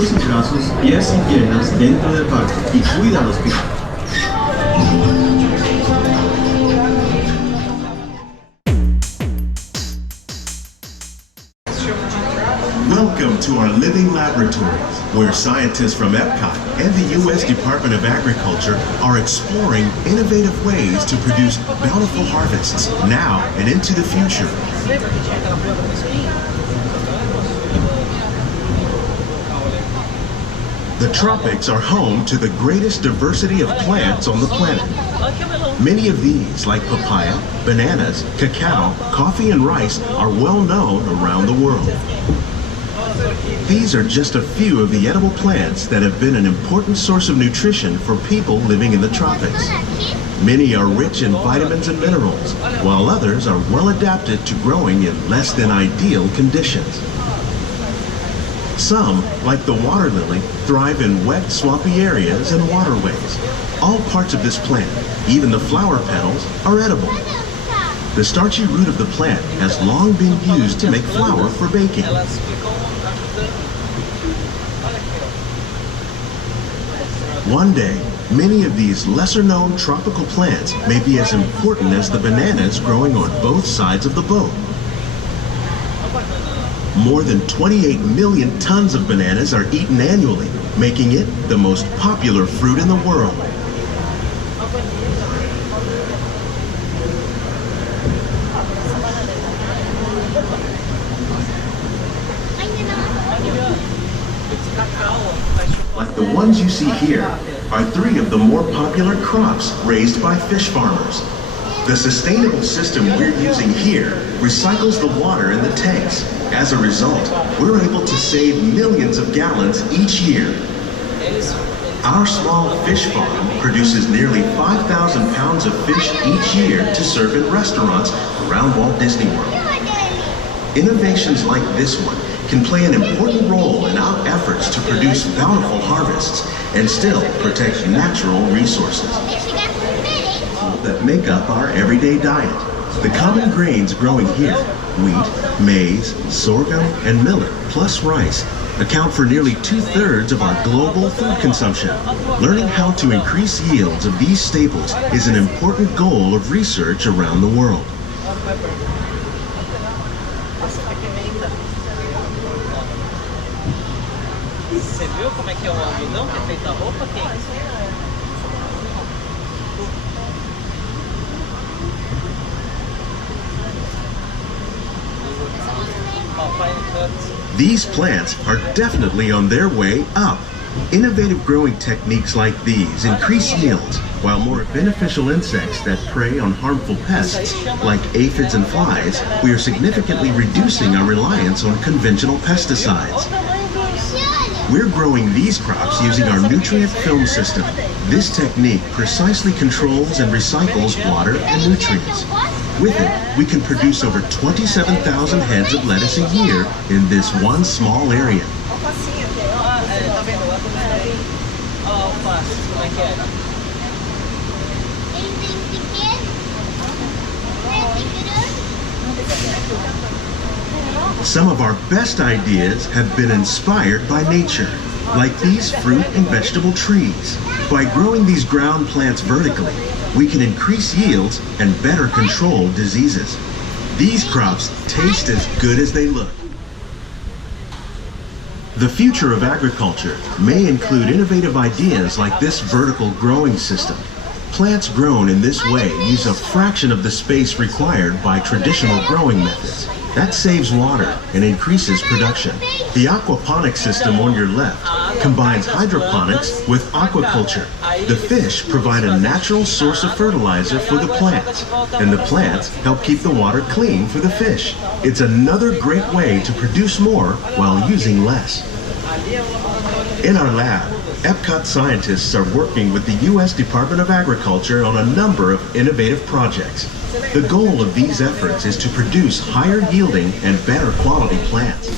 los y sus pies y piernas dentro del parque y cuida los pies. Welcome to our living laboratories, where scientists from Epcot and the U.S. Department of Agriculture are exploring innovative ways to produce bountiful harvests now and into the future. The tropics are home to the greatest diversity of plants on the planet. Many of these, like papaya, bananas, cacao, coffee, and rice, are well known around the world. These are just a few of the edible plants that have been an important source of nutrition for people living in the tropics. Many are rich in vitamins and minerals, while others are well adapted to growing in less than ideal conditions. Some, like the water lily, thrive in wet, swampy areas and waterways. All parts of this plant, even the flower petals, are edible. The starchy root of the plant has long been used to make flour for baking. One day, many of these lesser-known tropical plants may be as important as the bananas growing on both sides of the boat. More than 28 million tons of bananas are eaten annually, making it the most popular fruit in the world. Like the ones you see here are three of the more popular crops raised by fish farmers. The sustainable system we're using here recycles the water in the tanks. As a result, we're able to save millions of gallons each year. Our small fish farm produces nearly 5,000 pounds of fish each year to serve in restaurants around Walt Disney World. Innovations like this one can play an important role in our efforts to produce bountiful harvests and still protect natural resources that make up our everyday diet. The common grains growing here, wheat, maize, sorghum, and millet, plus rice, account for nearly 2/3 of our global food consumption. Learning how to increase yields of these staples is an important goal of research around the world. Você viu como é que é o algodão que é feito a roupa, These plants are definitely on their way up. Innovative growing techniques like these increase yields, while more beneficial insects that prey on harmful pests, like aphids and flies, we are significantly reducing our reliance on conventional pesticides. We're growing these crops using our nutrient film system. This technique precisely controls and recycles water and nutrients. With it, we can produce over 27,000 heads of lettuce a year in this one small area. Some of our best ideas have been inspired by nature, like these fruit and vegetable trees. By growing these ground plants vertically, we can increase yields and better control diseases. These crops taste as good as they look. The future of agriculture may include innovative ideas like this vertical growing system. Plants grown in this way use a fraction of the space required by traditional growing methods. That saves water and increases production. The aquaponics system on your left combines hydroponics with aquaculture. The fish provide a natural source of fertilizer for the plants, and the plants help keep the water clean for the fish. It's another great way to produce more while using less. In our lab, Epcot scientists are working with the U.S. Department of Agriculture on a number of innovative projects. The goal of these efforts is to produce higher yielding and better quality plants.